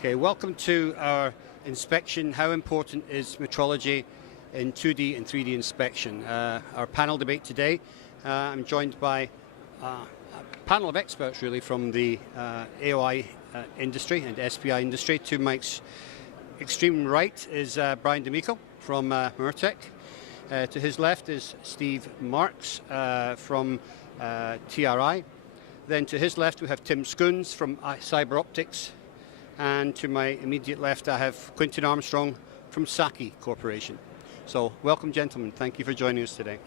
Okay, welcome to our inspection. How important is metrology in 2D and 3D inspection? Our panel debate today, I'm joined by a panel of experts really from the AOI industry and SPI industry. To my extreme right is Brian D'Amico from MIRTEC. To his left is Steve Marks from TRI. Then to his left we have Tim Skunes from CyberOptics. And to my immediate left I have Quintin Armstrong from SAKI Corporation. So welcome, gentlemen. Thank you for joining us today.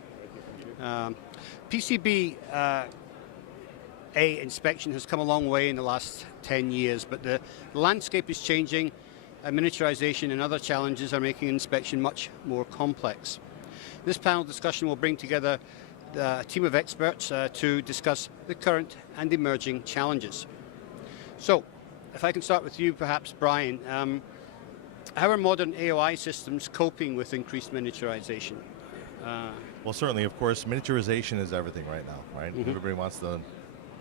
PCBA inspection has come a long way in the last 10 years, but the landscape is changing. Miniaturization and other challenges are making inspection much more complex. This panel discussion will bring together a team of experts to discuss the current and emerging challenges. So, if I can start with you, perhaps, Brian. How are modern AOI systems coping with increased miniaturization? Well, certainly, of course, miniaturization is everything right now, right? Mm-hmm. Everybody wants to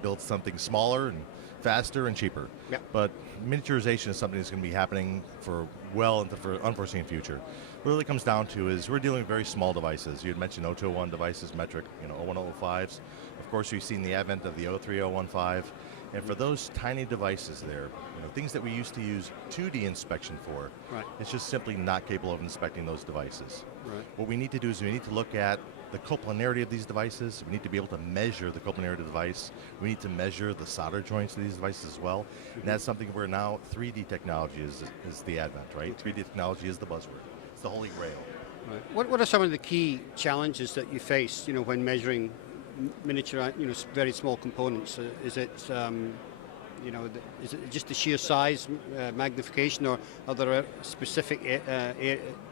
build something smaller and faster and cheaper. Yep. But miniaturization is something that's going to be happening for well into the unforeseen future. What it really comes down to is we're dealing with very small devices. You had mentioned 0201 devices, metric, 01005s. Of course, we've seen the advent of the 03015. And for those tiny devices there, things that we used to use 2D inspection for, right, it's just simply not capable of inspecting those devices. Right. What we need to do is we need to look at the coplanarity of these devices. We need to be able to measure the coplanarity of the device. We need to measure the solder joints of these devices as well. Mm-hmm. And that's something where now 3D technology is the advent, right? 3D technology is the buzzword. It's the holy grail. Right. What are some of the key challenges that you face, when measuring miniature, very small components? Is it, is it just the sheer size, magnification, or are there specific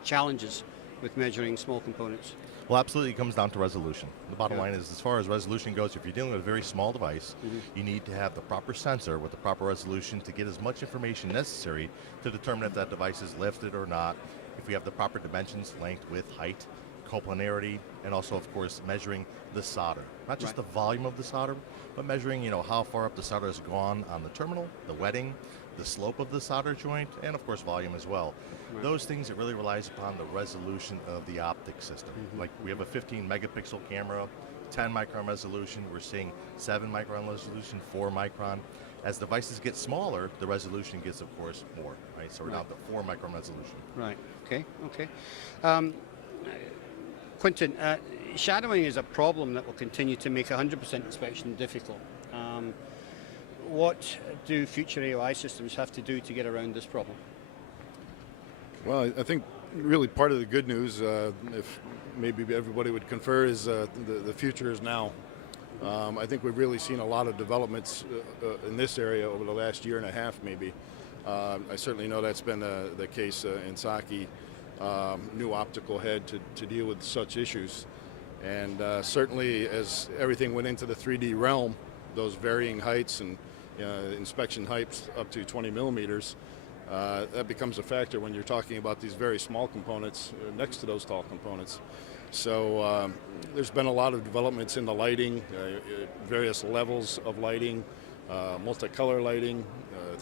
challenges with measuring small components? Well, absolutely, it comes down to resolution. The bottom line is, as far as resolution goes, if you're dealing with a very small device, you need to have the proper sensor with the proper resolution to get as much information necessary to determine if that device is lifted or not, if we have the proper dimensions, length, width, height, coplanarity, and also, of course, measuring the solder. Not just the volume of the solder, but measuring, how far up the solder has gone on the terminal, the wetting, the slope of the solder joint, and of course volume as well. Right. Those things, it really relies upon the resolution of the optic system. Like we have a 15 megapixel camera, 10 micron resolution, we're seeing 7 micron resolution, 4 micron. As devices get smaller, the resolution gets, of course, more, right? So we're down to 4 micron resolution. Right, okay. Quintin, shadowing is a problem that will continue to make 100% inspection difficult. What do future AOI systems have to do to get around this problem? Well, I think really part of the good news, if maybe everybody would confer, is the future is now. I think we've really seen a lot of developments in this area over the last year and a half, maybe. I certainly know that's been the case in SAKI. New optical head to deal with such issues. And certainly as everything went into the 3D realm, those varying heights and inspection heights up to 20 millimeters, that becomes a factor when you're talking about these very small components next to those tall components. So there's been a lot of developments in the lighting, various levels of lighting, multicolor lighting,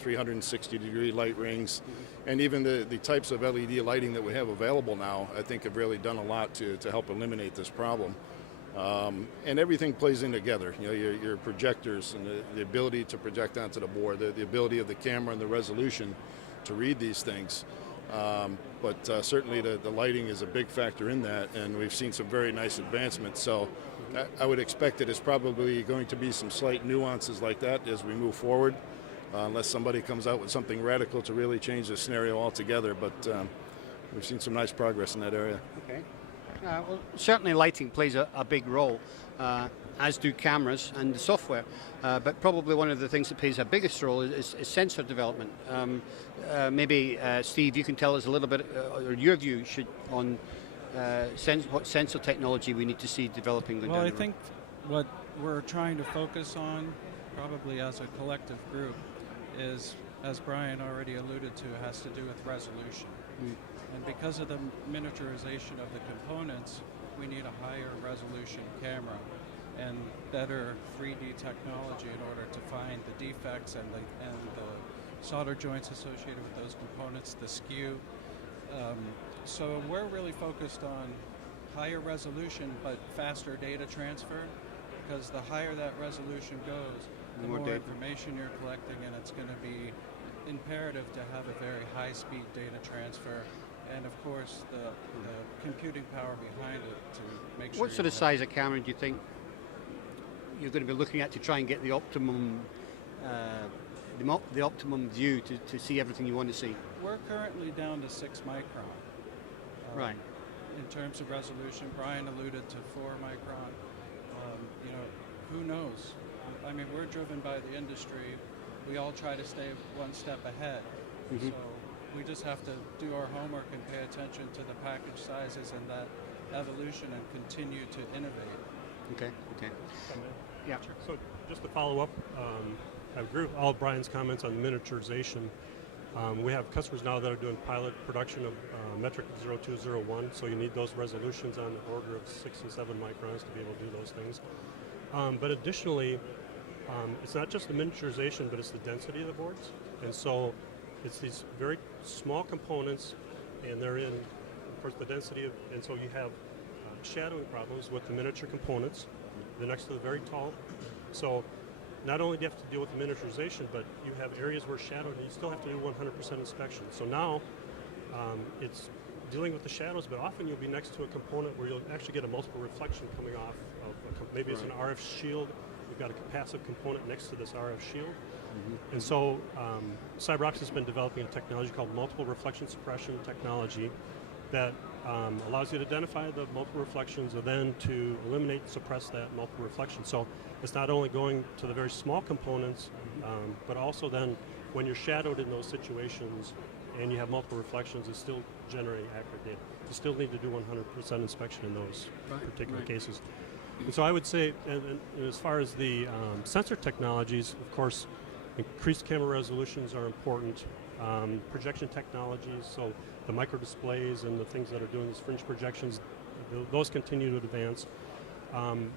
360-degree light rings, and even the types of LED lighting that we have available now, I think have really done a lot to help eliminate this problem. And everything plays in together. Your projectors and the ability to project onto the board, the ability of the camera and the resolution to read these things. But certainly the lighting is a big factor in that, and we've seen some very nice advancements. So I would expect that there's probably going to be some slight nuances like that as we move forward, unless somebody comes out with something radical to really change the scenario altogether. But we've seen some nice progress in that area. Okay. Well, certainly lighting plays a big role, as do cameras and the software. But probably one of the things that plays a biggest role is sensor development. Maybe, Steve, you can tell us a little bit, or your view on what sensor technology we need to see developing. Well, I think what we're trying to focus on, probably as a collective group, is, as Brian already alluded to, has to do with resolution. And because of the miniaturization of the components, we need a higher resolution camera and better 3D technology in order to find the defects and the solder joints associated with those components, the skew. So we're really focused on higher resolution but faster data transfer, because the higher that resolution goes, the more information you're collecting, and it's going to be imperative to have a very high-speed data transfer, and of course the computing power behind it to make sure. What sort of size of camera do you think you're going to be looking at to try and get the optimum the optimum view to see everything you want to see? We're currently down to 6 micron. Right. In terms of resolution, Brian alluded to 4 micron. You know, who knows? I mean, we're driven by the industry. We all try to stay one step ahead. So we just have to do our homework and pay attention to the package sizes and that evolution and continue to innovate. Okay. Yeah. So just to follow up, I agree with all Brian's comments on miniaturization. We have customers now that are doing pilot production of metric 0201, so you need those resolutions on the order of 6 and 7 microns to be able to do those things. But additionally, it's not just the miniaturization, but it's the density of the boards. And so it's these very small components, and they're in, of course, the density of, and so you have shadowing problems with the miniature components. They're next to the very tall. So not only do you have to deal with the miniaturization, but you have areas where shadowed, and you still have to do 100% inspection. So now it's dealing with the shadows, but often you'll be next to a component where you'll actually get a multiple reflection coming off of maybe it's an RF shield. You've got a capacitive component next to this RF shield. And so CyberOptics has been developing a technology called multiple reflection suppression technology that allows you to identify the multiple reflections and then to eliminate and suppress that multiple reflection. So it's not only going to the very small components, but also then when you're shadowed in those situations and you have multiple reflections, it's still generating accurate data. You still need to do 100% inspection in those particular cases. And so I would say, and as far as the sensor technologies, of course, increased camera resolutions are important. Projection technologies, so the micro displays and the things that are doing these fringe projections, those continue to advance.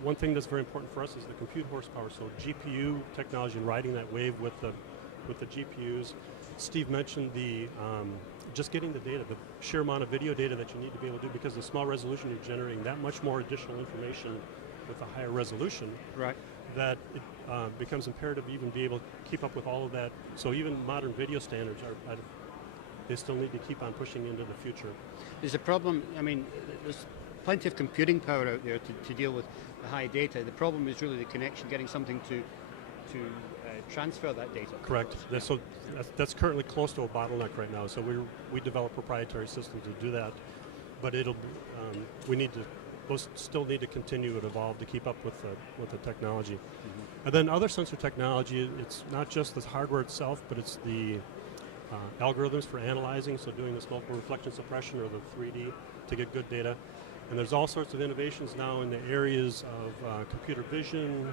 One thing that's very important for us is the compute horsepower, so GPU technology and riding that wave with the GPUs. Steve mentioned the just getting the data, the sheer amount of video data that you need to be able to do, because the small resolution you're generating that much more additional information with a higher resolution. Right. That it becomes imperative to even be able to keep up with all of that. So even modern video standards they still need to keep on pushing into the future. There's a problem, I mean, there's plenty of computing power out there to deal with the high data. The problem is really the connection, getting something to transfer that data. Correct. So that's currently close to a bottleneck right now. So we develop proprietary systems to do that, but those still need to continue to evolve to keep up with the technology. And then other sensor technology, it's not just the hardware itself, but it's the algorithms for analyzing, so doing this multiple reflection suppression or the 3D to get good data. And there's all sorts of innovations now in the areas of computer vision,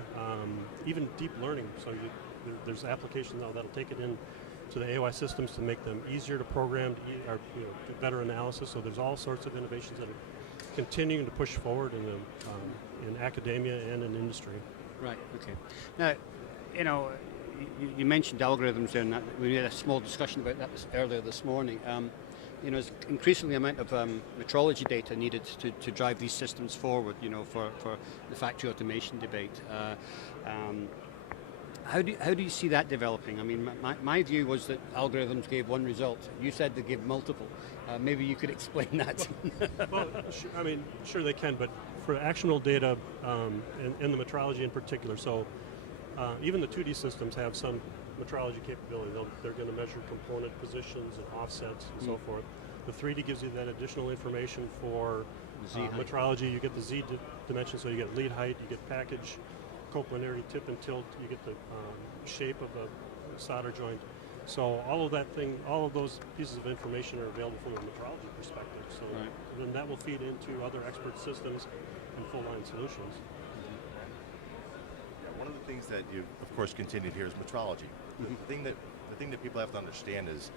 even deep learning. So there's applications now that'll take it in to the AOI systems to make them easier to program, or do better analysis. So there's all sorts of innovations that are continuing to push forward in academia and in industry. Right. Okay. Now, you mentioned algorithms there, and we had a small discussion about that earlier this morning. There's increasingly amount of metrology data needed to drive these systems forward, for the factory automation debate. How do you see that developing? I mean, my view was that algorithms gave one result. You said they give multiple. Maybe you could explain that. Well, sure they can, but for actionable data and the metrology in particular, so even the 2D systems have some metrology capability. They're going to measure component positions and offsets and so forth. The 3D gives you that additional information for metrology. You get the Z dimension, so you get lead height, you get package, coplanarity, tip and tilt, you get the shape of the solder joint. So all of those pieces of information are available from a metrology perspective. So then that will feed into other expert systems and full line solutions. One of the things that you, of course, continued here is metrology. The thing that people have to understand is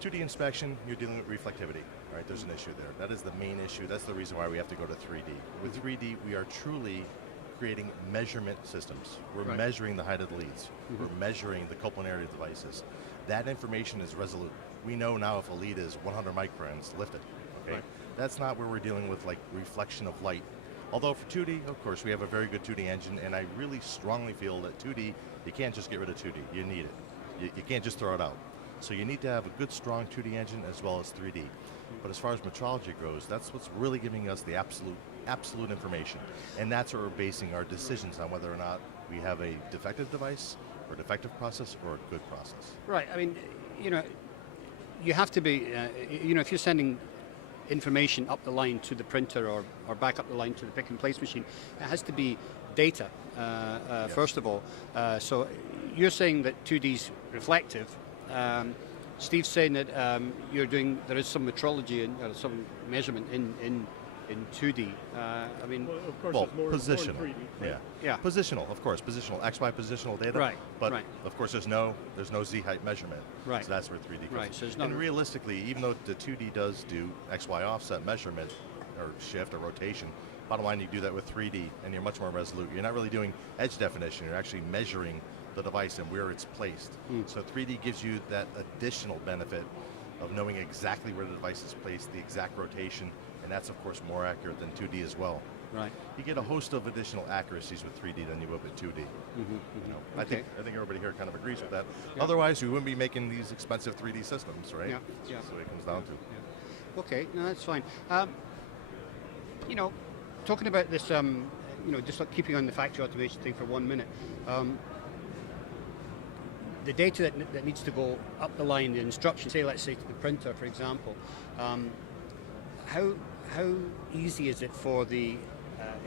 2D inspection, you're dealing with reflectivity, right? There's an issue there. That is the main issue. That's the reason why we have to go to 3D. With 3D, we are truly creating measurement systems. We're measuring the height of the leads. We're measuring the coplanarity of devices. that information is resolute. We know now if a lead is 100 microns, lift it. Okay, Right. that's not where we're dealing with like reflection of light. Although for 2D, of course, we have a very good 2D engine, and I really strongly feel that 2D, you can't just get rid of 2D. You need it. You can't just throw it out. So you need to have a good, strong 2D engine as well as 3D. But as far as metrology goes, that's what's really giving us the absolute information. And that's where we're basing our decisions on whether or not we have a defective device, or a defective process, or a good process. Right. I mean, you have to be, if you're sending information up the line to the printer or back up the line to the pick and place machine, it has to be data, Yes. first of all. So you're saying that 2D's reflective. Steve's saying that there is some metrology and some measurement in 2D. I mean, Well, of course, Well, it's more positional. 3D. Right? yeah. Positional, of course, positional, XY positional data. Right, But right. of course, there's no Z height measurement. Right. So that's where 3D comes. Right, so it's and not- realistically, even though the 2D does do XY offset measurement, or shift or rotation, bottom line, you do that with 3D, and you're much more resolute. You're not really doing edge definition. You're actually measuring the device and where it's placed. So 3D gives you that additional benefit of knowing exactly where the device is placed, the exact rotation, and that's of course more accurate than 2D as well. Right. You get a host of additional accuracies with 3D than you would with 2D. You know, I Okay. think everybody here kind of agrees with that. Yeah. Otherwise, we wouldn't be making these expensive 3D systems, right? Yeah, yeah. That's what it comes down to. Okay, no, that's fine. Talking about this, just like keeping on the factory automation thing for 1 minute. The data that needs to go up the line, the instructions, let's say to the printer, for example, how easy is it for the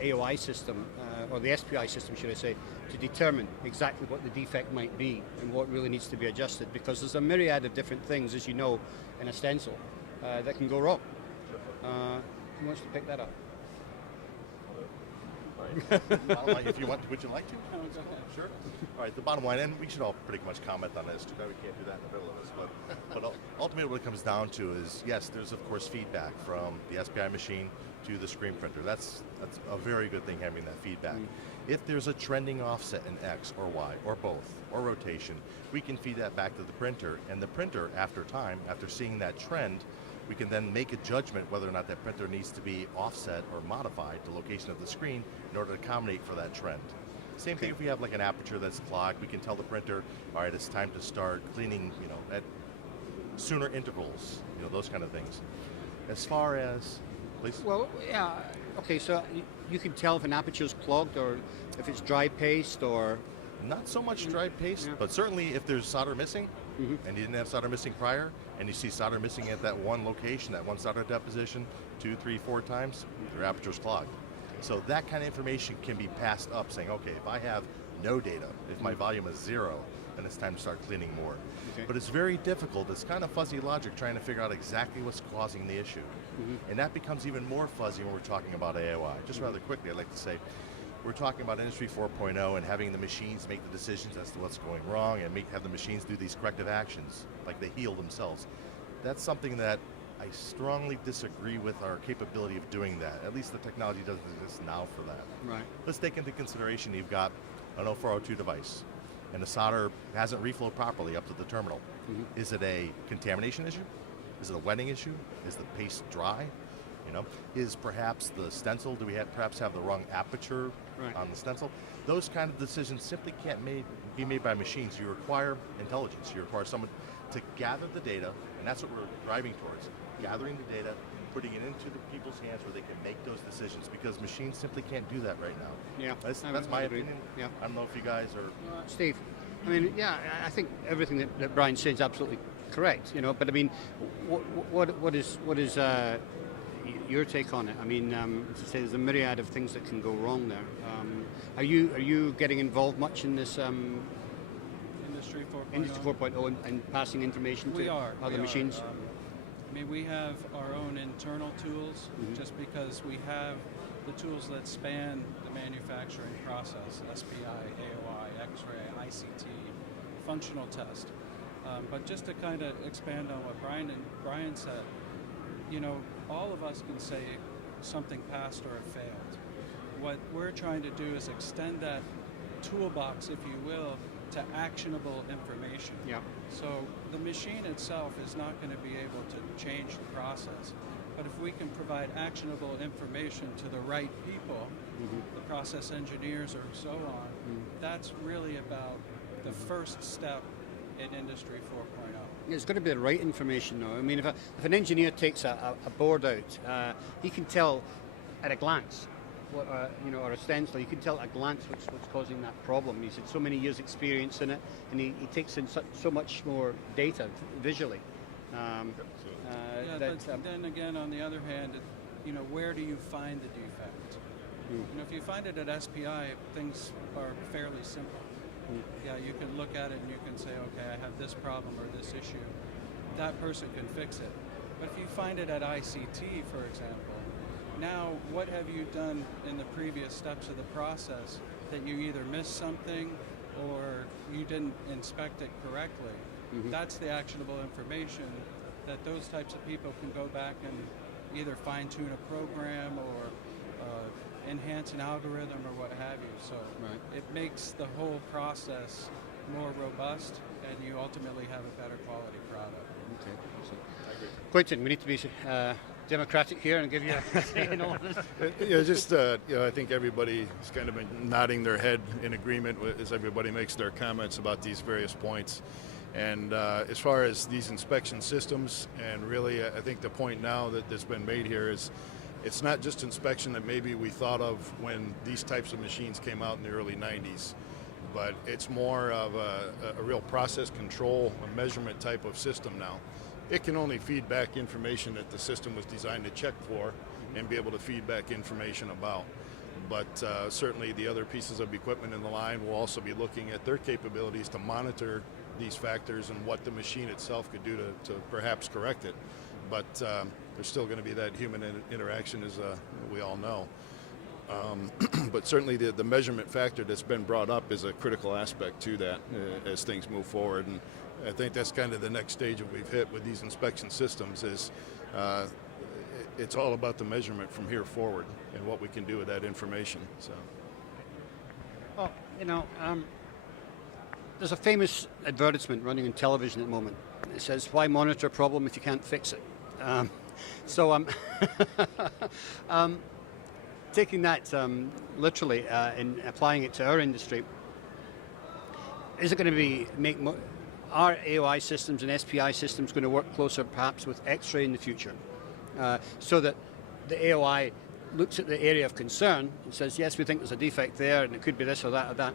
AOI system, or the SPI system, should I say, to determine exactly what the defect might be and what really needs to be adjusted? Because there's a myriad of different things, as you know, in a stencil that can go wrong. Who wants to pick that up? Bottom line, if you want, would you like to? Sure. All right, the bottom line, and we should all pretty much comment on this, too bad we can't do that in the middle of this, but ultimately what it comes down to is, yes, there's of course feedback from the SPI machine to the screen printer. That's a very good thing, having that feedback. If there's a trending offset in X or Y, or both, or rotation, we can feed that back to the printer, and the printer, after seeing that trend, we can then make a judgment whether or not that printer needs to be offset or modified the location of the screen in order to accommodate for that trend. Same thing if we have like an aperture that's clogged, we can tell the printer, all right, it's time to start cleaning, at sooner intervals, those kind of things. As far as, please? Well, yeah. Okay, so you can tell if an aperture's clogged or if it's dry paste or... Not so much dry paste, but certainly if there's solder missing, and you didn't have solder missing prior, and you see solder missing at that one location, that one solder deposition, 2, 3, 4 times, your aperture's clogged. So that kind of information can be passed up, saying, okay, if I have no data, if my volume is 0, then it's time to start cleaning more. Okay. But it's very difficult. It's kind of fuzzy logic trying to figure out exactly what's causing the issue. And that becomes even more fuzzy when we're talking about AOI. Just rather quickly, I'd like to say, we're talking about Industry 4.0 and having the machines make the decisions as to what's going wrong and have the machines do these corrective actions, like they heal themselves. That's something that I strongly disagree with our capability of doing that. At least the technology doesn't exist now for that. Right. Let's take into consideration you've got an 0402 device and the solder hasn't reflowed properly up to the terminal. Is it a contamination issue? Is it a wetting issue? Is the paste dry? Is perhaps the stencil, do we perhaps have the wrong aperture on the stencil? Those kind of decisions simply can't be made by machines. You require intelligence. You require someone to gather the data, and that's what we're driving towards. Gathering the data, putting it into the people's hands where they can make those decisions, because machines simply can't do that right now. Yeah. That's I my agree. opinion. Yeah. I don't know if you guys are... Steve, I mean, yeah, I think everything that Brian said is absolutely correct, but I mean, what is your take on it? I mean, as I say, there's a myriad of things that can go wrong there. Are you getting involved much in this Industry 4.0. Industry 4.0 and passing information to other machines? I mean, we have our own internal tools, just because we have the tools that span the manufacturing process: SPI, AOI, X-ray, ICT, functional test. But just to kind of expand on what Brian said, all of us can say something passed or it failed. What we're trying to do is extend that toolbox, if you will, to actionable information. Yeah. So the machine itself is not going to be able to change the process. But if we can provide actionable information to the right people, the process engineers or so on, that's really about the first step in Industry 4.0. It's got to be the right information, though. I mean, if an engineer takes a board out, he can tell at a glance, what, or a stencil, you can tell at a glance what's causing that problem. He's had so many years' experience in it, and he takes in so much more data visually. But then again, on the other hand, where do you find the defect? If you find it at SPI, things are fairly simple. Yeah, you can look at it and you can say, okay, I have this problem or this issue. That person can fix it. But if you find it at ICT, for example, now what have you done in the previous steps of the process that you either missed something or you didn't inspect it correctly? That's the actionable information that those types of people can go back and either fine-tune a program or enhance an algorithm or what have you. So it makes the whole process more robust, and you ultimately have a better quality product. Okay, excellent. I agree. Quintin, we need to be democratic here and give you a say in all of this. I think everybody is kind of been nodding their head in agreement as everybody makes their comments about these various points. And as far as these inspection systems, and really I think the point now that's been made here is it's not just inspection that maybe we thought of when these types of machines came out in the early 90s, but it's more of a real process control, a measurement type of system now. It can only feed back information that the system was designed to check for and be able to feed back information about. But certainly the other pieces of equipment in the line will also be looking at their capabilities to monitor these factors and what the machine itself could do to perhaps correct it. But there's still going to be that human interaction, as we all know. But certainly the measurement factor that's been brought up is a critical aspect to that as things move forward. And I think that's kind of the next stage that we've hit with these inspection systems is it's all about the measurement from here forward and what we can do with that information. So. Well, there's a famous advertisement running on television at the moment. It says, why monitor a problem if you can't fix it? Taking that literally and applying it to our industry, is it going to make our AOI systems and SPI systems going to work closer perhaps with X-ray in the future? So that the AOI looks at the area of concern and says, yes, we think there's a defect there and it could be this or that or that.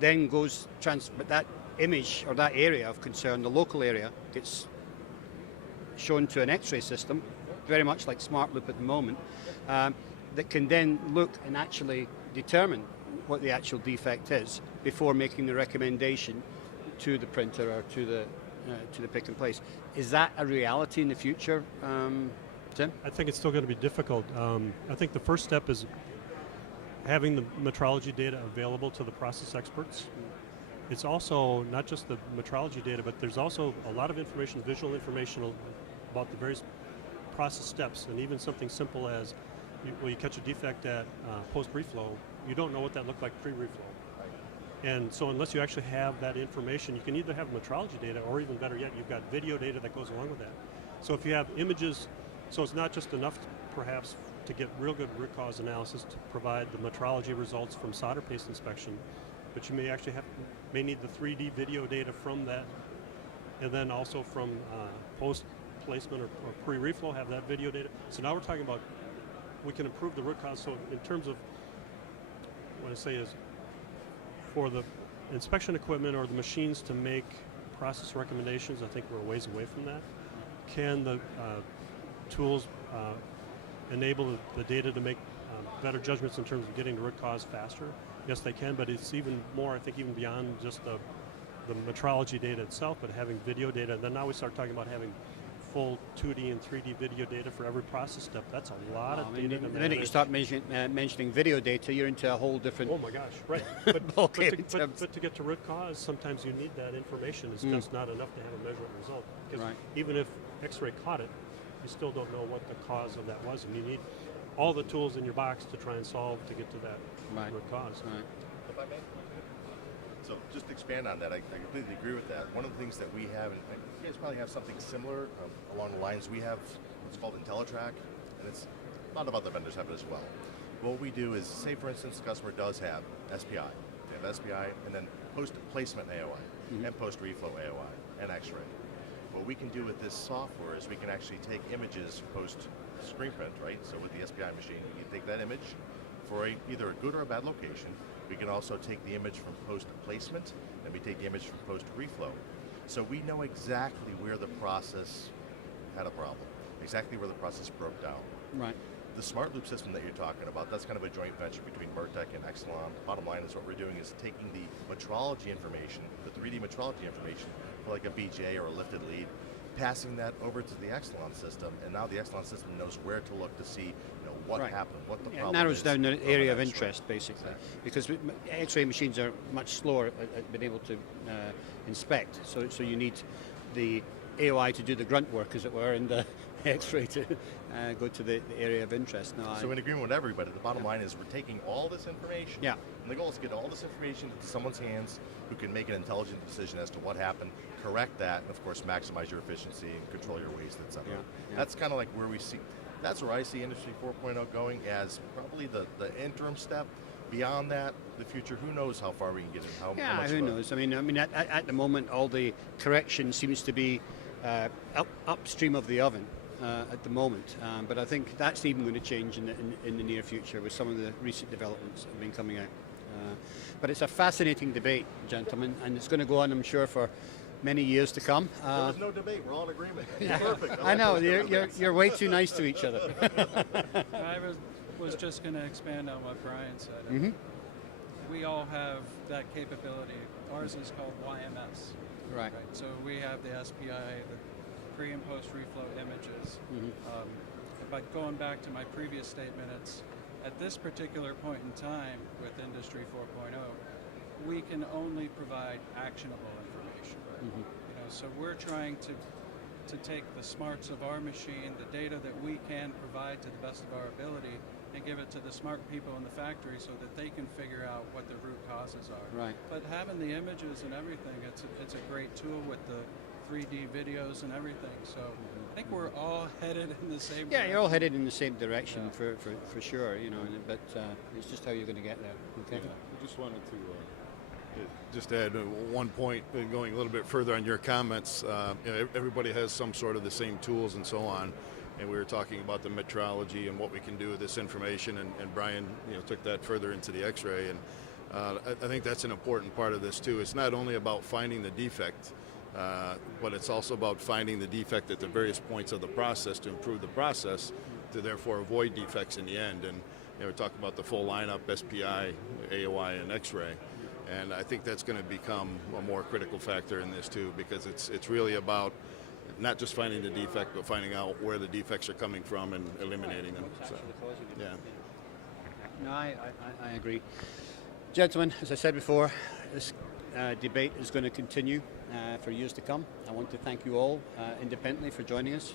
Then but that image or that area of concern, the local area, gets shown to an X-ray system, very much like Smart Loop at the moment, that can then look and actually determine what the actual defect is before making the recommendation to the printer or to the pick and place. Is that a reality in the future, Tim? I think it's still going to be difficult. I think the first step is having the metrology data available to the process experts. It's also not just the metrology data, but there's also a lot of information, visual information about the various process steps, and even something simple as you catch a defect at post-reflow, you don't know what that looked like pre-reflow. And so unless you actually have that information, you can either have metrology data or even better yet, you've got video data that goes along with that. So if you have images, so it's not just enough perhaps to get real good root cause analysis to provide the metrology results from solder paste inspection, but you may actually may need the 3D video data from that, and then also from post-placement or pre-reflow, have that video data. So now we're talking about, we can improve the root cause. So in terms of, what I say is, for the inspection equipment or the machines to make process recommendations, I think we're a ways away from that. Can the tools enable the data to make better judgments in terms of getting the root cause faster? Yes, they can, but it's even more, I think, even beyond just the metrology data itself, but having video data. Then now we start talking about having full 2D and 3D video data for every process step. That's a lot of data to manage. The minute you start mentioning video data, you're into a whole different... Oh my gosh, right. But to get to root cause, sometimes you need that information. It's just not enough to have a measurable result. Because even if X-ray caught it, you still don't know what the cause of that was. And you need all the tools in your box to try and solve to get to that root cause. Right. If I may? So just to expand on that, I completely agree with that. One of the things that we have, and you guys probably have something similar along the lines, we have what's called IntelliTrack, and it's a lot of other vendors have it as well. What we do is, say for instance, the customer does have SPI. They have SPI and then post-placement AOI and post-reflow AOI and X-ray. What we can do with this software is we can actually take images post-screen print, right? So with the SPI machine, we can take that image for either a good or a bad location. We can also take the image from post-placement, and we take the image from post-reflow. So we know exactly where the process had a problem, exactly where the process broke down. Right. The smart loop system that you're talking about, that's kind of a joint venture between MIRTEC and Exelon. Bottom line is what we're doing is taking the metrology information, the 3D metrology information, for like a BJ or a lifted lead, passing that over to the Exelon system, and now the Exelon system knows where to look to see what happened, what the problem is. It narrows down the area of interest, basically, because X-ray machines are much slower at being able to inspect, so you need the AOI to do the grunt work, as it were, and the X-ray to go to the area of interest. No, so in agreement with everybody, the bottom line is we're taking all this information, and the goal is to get all this information into someone's hands who can make an intelligent decision as to what happened, correct that, and of course maximize your efficiency and control your waste, etc. That's kind of like where we see, that's where I see Industry 4.0 going as probably the interim step. Beyond that, the future, who knows how far we can get in, how much who knows? I mean, at the moment, all the correction seems to be upstream of the oven at the moment, but I think that's even going to change in the near future with some of the recent developments that have been coming out. But it's a fascinating debate, gentlemen, and it's going to go on, I'm sure, for many years to come. There was no debate. We're all in agreement. Perfect. I know, you're way too nice to each other. I was just going to expand on what Brian said. We all have that capability. Ours is called YMS. Right. So we have the SPI, the pre and post reflow images. But going back to my previous statement, it's at this particular point in time with Industry 4.0, we can only provide actionable information. So we're trying to take the smarts of our machine, the data that we can provide to the best of our ability, and give it to the smart people in the factory so that they can figure out what the root causes are. Right. But having the images and everything, it's a great tool with the 3D videos and everything. So I think we're all headed in the same direction. You're all headed in the same direction for sure, but it's just how you're going to get there. Okay. I just wanted to just add one point, going a little bit further on your comments. Everybody has some sort of the same tools and so on, and we were talking about the metrology and what we can do with this information, and Brian took that further into the X-ray, and I think that's an important part of this too. It's not only about finding the defect, but it's also about finding the defect at the various points of the process to improve the process, to therefore avoid defects in the end. And we're talking about the full lineup, SPI, AOI, and X-ray. And I think that's going to become a more critical factor in this too, because it's really about not just finding the defect, but finding out where the defects are coming from and eliminating them. So, No, I agree. Gentlemen, as I said before, this debate is going to continue for years to come. I want to thank you all independently for joining us.